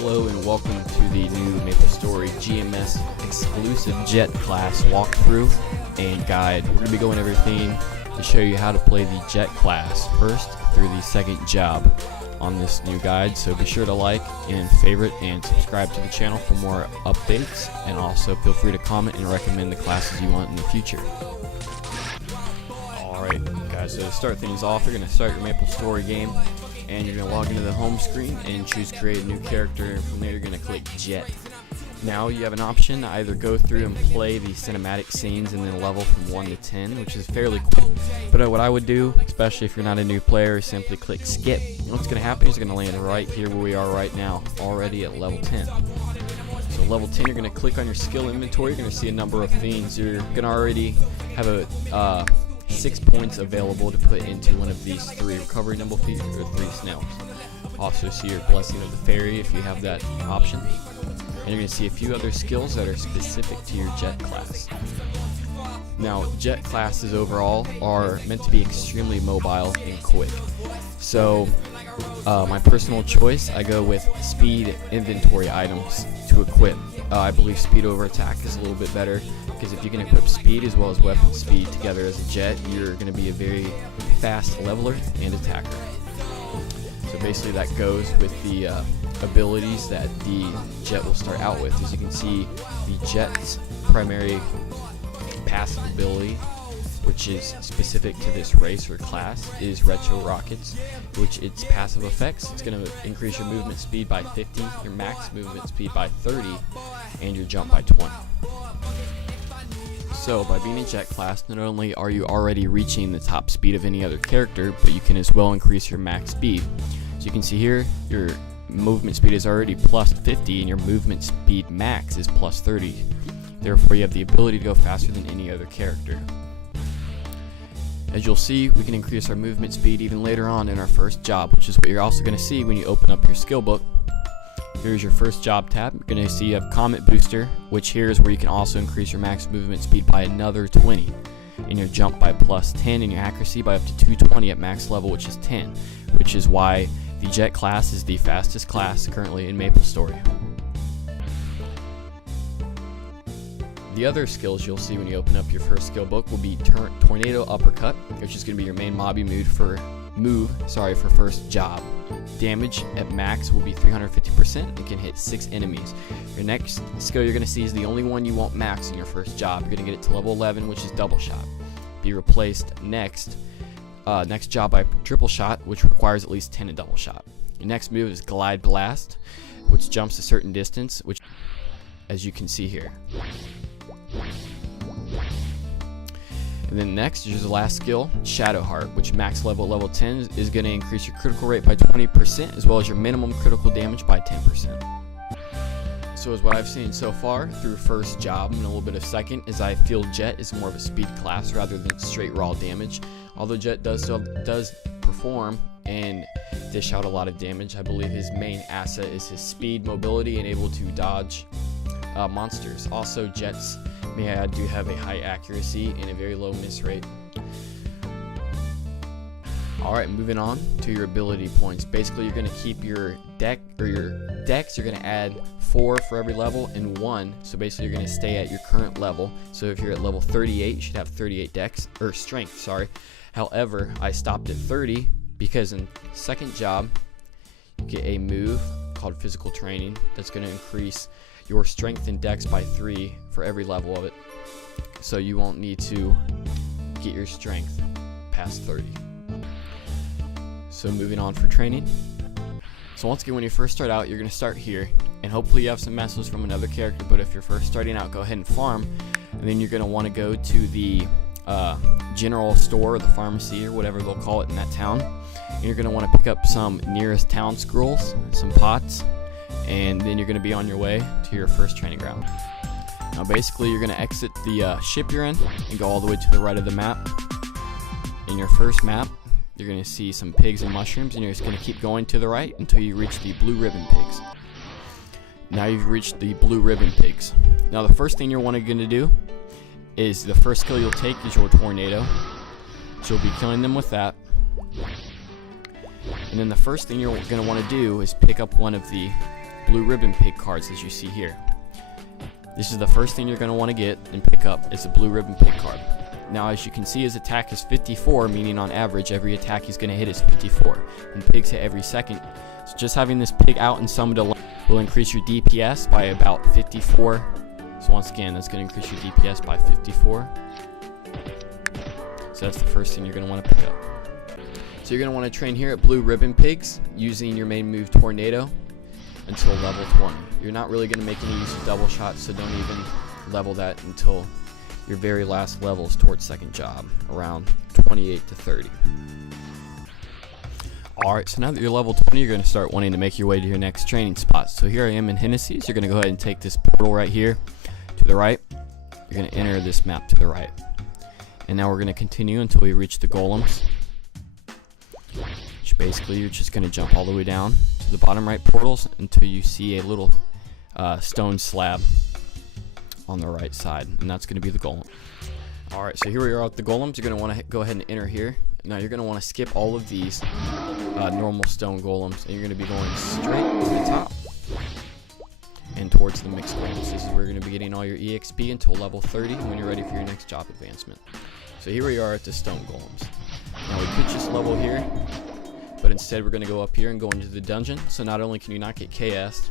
Hello and welcome to the new Maplestory GMS exclusive Jett class walkthrough and guide. We're going to be going everything to show you how to play the Jett class first through the second job on this new guide. So be sure to like and favorite and subscribe to the channel for more updates, and also feel free to comment and recommend the classes you want in the future. Alright guys, so to start things off, you're going to start your Maplestory game. And you're going to log into the home screen and choose create a new character, and from there you're going to click Jett. Now you have an option to either go through and play the cinematic scenes and then level from 1 to 10, which is fairly quick. But what I would do, especially if you're not a new player, is simply click skip. And what's going to happen is you're going to land right here where we are right now, already at level 10. So level 10, you're going to click on your skill inventory. You're going to see a number of things. You're going to already have a 6 points available to put into one of these 3 recovery nimble feet or 3 snails. Also see your blessing of the fairy if you have that option. And you're going to see a few other skills that are specific to your Jett class. Now, Jett classes overall are meant to be extremely mobile and quick. So my personal choice, I go with speed inventory items to equip. I believe speed over attack is a little bit better, because if you can equip speed as well as weapon speed together as a Jett, you're going to be a very fast leveler and attacker. So basically that goes with the abilities that the Jett will start out with. As you can see, the Jett's primary passive ability, which is specific to this race or class, is retro rockets, which its passive effects, it's going to increase your movement speed by 50, your max movement speed by 30, and your jump by 20. So by being a Jett class, not only are you already reaching the top speed of any other character, but you can as well increase your max speed. So you can see here, your movement speed is already plus 50 and your movement speed max is plus 30. Therefore you have the ability to go faster than any other character. As you'll see, we can increase our movement speed even later on in our first job, which is what you're also going to see when you open up your skill book. Here's your first job tab. You're going to see a Comet Booster, which here is where you can also increase your max movement speed by another 20, and your jump by plus 10, and your accuracy by up to 220 at max level, which is 10, which is why the Jett class is the fastest class currently in Maplestory. The other skills you'll see when you open up your first skill book will be Tornado Uppercut, which is going to be your main mobby move for first job. Damage at max will be 350%. It can hit 6 enemies. Your next skill you're going to see is the only one you won't max in your first job. You're going to get it to level 11, which is Double Shot. Be replaced next job by Triple Shot, which requires at least 10 in Double Shot. Your next move is Glide Blast, which jumps a certain distance, which, as you can see here. And then next is the last skill, Shadow Heart, which max level 10 is going to increase your critical rate by 20%, as well as your minimum critical damage by 10%. So as what I've seen so far through first job and a little bit of second, is I feel Jett is more of a speed class rather than straight raw damage. Although Jett does perform and dish out a lot of damage, I believe his main asset is his speed, mobility, and able to dodge monsters. Also, Jetts, may I add, do have a high accuracy and a very low miss rate. Alright, moving on to your ability points. Basically, you're going to keep your dex, you're going to add 4 for every level and 1. So basically, you're going to stay at your current level. So if you're at level 38, you should have 38 strength. However, I stopped at 30 because in second job, you get a move called Physical Training that's going to increase your strength and dex by 3 for every level of it. So you won't need to get your strength past 30. So moving on for training. So once again, when you first start out, you're going to start here, and hopefully you have some messages from another character, but if you're first starting out, go ahead and farm, and then you're going to want to go to the general store or the pharmacy or whatever they'll call it in that town, and you're going to want to pick up some nearest town scrolls, some pots, and then you're going to be on your way to your first training ground. Now basically you're going to exit the ship you're in and go all the way to the right of the map. In your first map, you're going to see some pigs and mushrooms, and you're just going to keep going to the right until you reach the blue ribbon pigs. Now you've reached the blue ribbon pigs. Now the first thing you're going to do is the first skill you'll take is your Tornado. So you'll be killing them with that. And then the first thing you're going to want to do is pick up one of the blue ribbon pig cards, as you see here. This is the first thing you're going to want to get and pick up is a blue ribbon pig card. Now, as you can see, his attack is 54, meaning on average every attack he's going to hit is 54, and pigs hit every second. So just having this pig out and summoned will increase your DPS by about 54. So once again, that's going to increase your DPS by 54. So that's the first thing you're going to want to pick up. So you're going to want to train here at Blue Ribbon Pigs using your main move Tornado until level 20. You're not really going to make any use of double shots, so don't even level that until your very last levels towards second job, around 28 to 30. Alright, so now that you're level 20, you're going to start wanting to make your way to your next training spot. So here I am in Hennessy's. You're going to go ahead and take this portal right here to the right. You're going to enter this map to the right. And now we're going to continue until we reach the golems. Which basically you're just going to jump all the way down to the bottom right portals until you see a little stone slab on the right side, and that's going to be the golem. Alright, so here we are at the golems. You're going to want to go ahead and enter here. Now you're going to want to skip all of these normal stone golems, and you're going to be going straight to the top and towards the mixed golems. This is where you're going to be getting all your EXP until level 30 when you're ready for your next job advancement. So here we are at the stone golems. Now we could just level here, but instead we're going to go up here and go into the dungeon. So not only can you not get KS'd,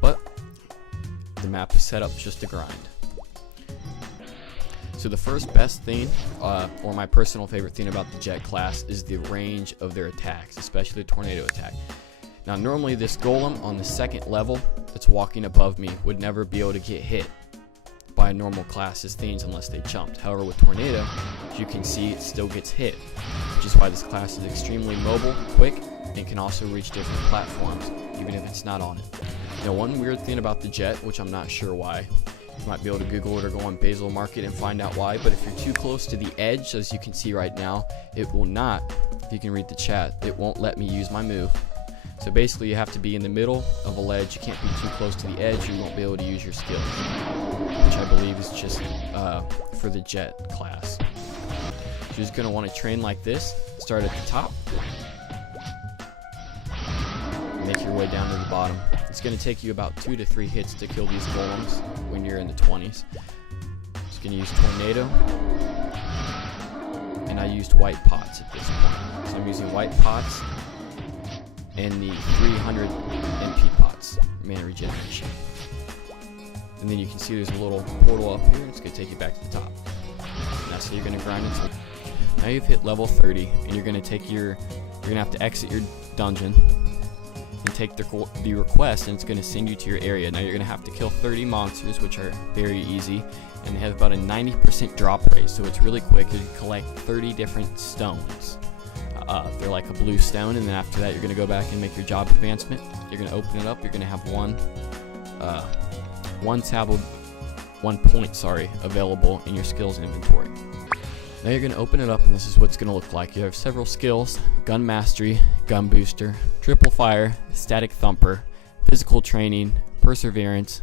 but the map is set up just to grind. So the first best thing, or my personal favorite thing about the Jett class, is the range of their attacks, especially the tornado attack. Now normally this golem on the second level that's walking above me would never be able to get hit by a normal class's things unless they jumped. However, with tornado, as you can see, it still gets hit, which is why this class is extremely mobile, quick, and can also reach different platforms, even if it's not on it. Now one weird thing about the Jett, which I'm not sure why, you might be able to Google it or go on Basil Market and find out why, but if you're too close to the edge, as you can see right now, it will not, if you can read the chat, it won't let me use my move. So basically you have to be in the middle of a ledge. You can't be too close to the edge, you won't be able to use your skills, which I believe is just for the Jett class. So you're just going to want to train like this, start at the top, make your way down to the bottom. It's going to take you about 2 to 3 hits to kill these golems when you're in the 20s. Just going to use Tornado, and I used white pots at this point. So I'm using white pots and the 300 MP pots, mana regeneration. And then you can see there's a little portal up here. It's going to take you back to the top. And that's how you're going to grind until. Now you've hit level 30, and you're going to take you're going to have to exit your dungeon and take the request, and it's going to send you to your area. Now you're going to have to kill 30 monsters, which are very easy, and they have about a 90% drop rate, so it's really quick. You can collect 30 different stones. They're like a blue stone, and then after that you're going to go back and make your job advancement. You're going to open it up. You're going to have one point available in your skills inventory. Now you're going to open it up, and this is what's going to look like. You have several skills: gun mastery, gun booster, triple fire, static thumper, physical training, perseverance,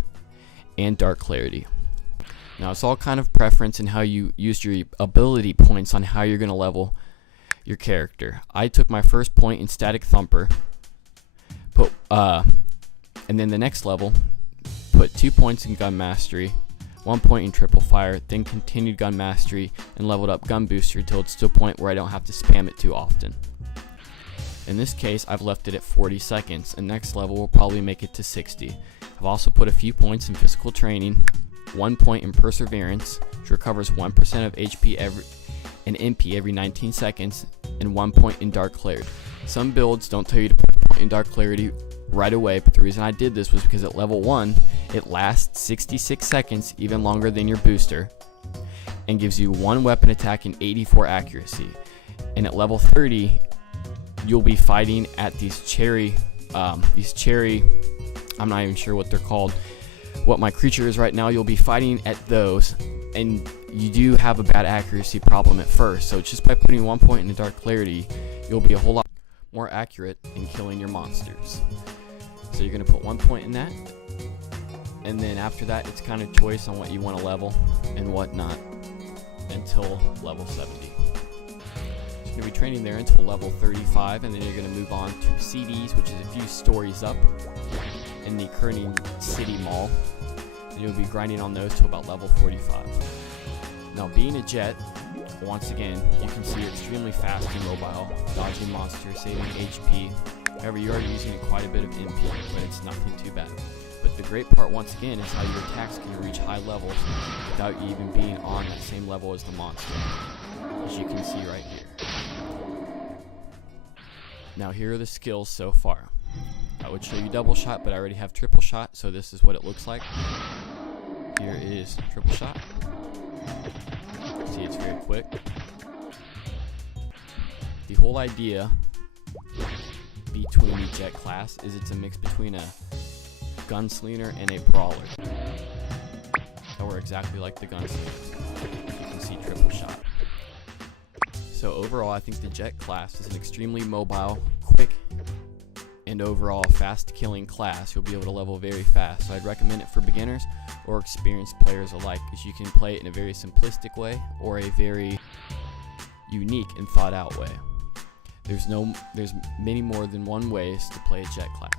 and dark clarity. Now it's all kind of preference in how you use your ability points on how you're going to level your character. I took my first point in static thumper, and then the next level put 2 points in gun mastery, 1 point in triple fire, then continued gun mastery and leveled up gun booster until it's to a point where I don't have to spam it too often. In this case, I've left it at 40 seconds, and next level will probably make it to 60. I've also put a few points in physical training, 1 point in perseverance, which recovers 1% of HP and MP every 19 seconds, and 1 point in dark clarity. Some builds don't tell you to put a point in dark clarity right away, but the reason I did this was because at level 1 it lasts 66 seconds, even longer than your booster, and gives you 1 weapon attack and 84 accuracy. And at level 30 you'll be fighting at these cherry, I'm not even sure what they're called, what my creature is right now. You'll be fighting at those, and you do have a bad accuracy problem at first, so just by putting 1 point in the dark clarity you'll be a whole lot more accurate in killing your monsters. So you're going to put 1 point in that, and then after that it's kind of choice on what you want to level and what not until level 70. So you're going to be training there until level 35, and then you're going to move on to CDs, which is a few stories up, in the Kearney City Mall, and you'll be grinding on those to about level 45. Now, being a Jett, once again, you can see you're extremely fast and mobile, dodging monsters, saving HP. However, you are using quite a bit of MP, but it's nothing too bad. But the great part, once again, is how your attacks can reach high levels without you even being on the same level as the monster, as you can see right here. Now, here are the skills so far. I would show you double shot, but I already have triple shot, so this is what it looks like. Here is triple shot. See, it's very quick. The whole idea between the Jett class is it's a mix between a gunslinger and a brawler. That were exactly like the gunslingers. You can see triple shot. So overall, I think the Jett class is an extremely mobile, quick, and overall fast killing class. You'll be able to level very fast, so I'd recommend it for beginners or experienced players alike, because you can play it in a very simplistic way or a very unique and thought out way. There's many more than one ways to play a Jett class.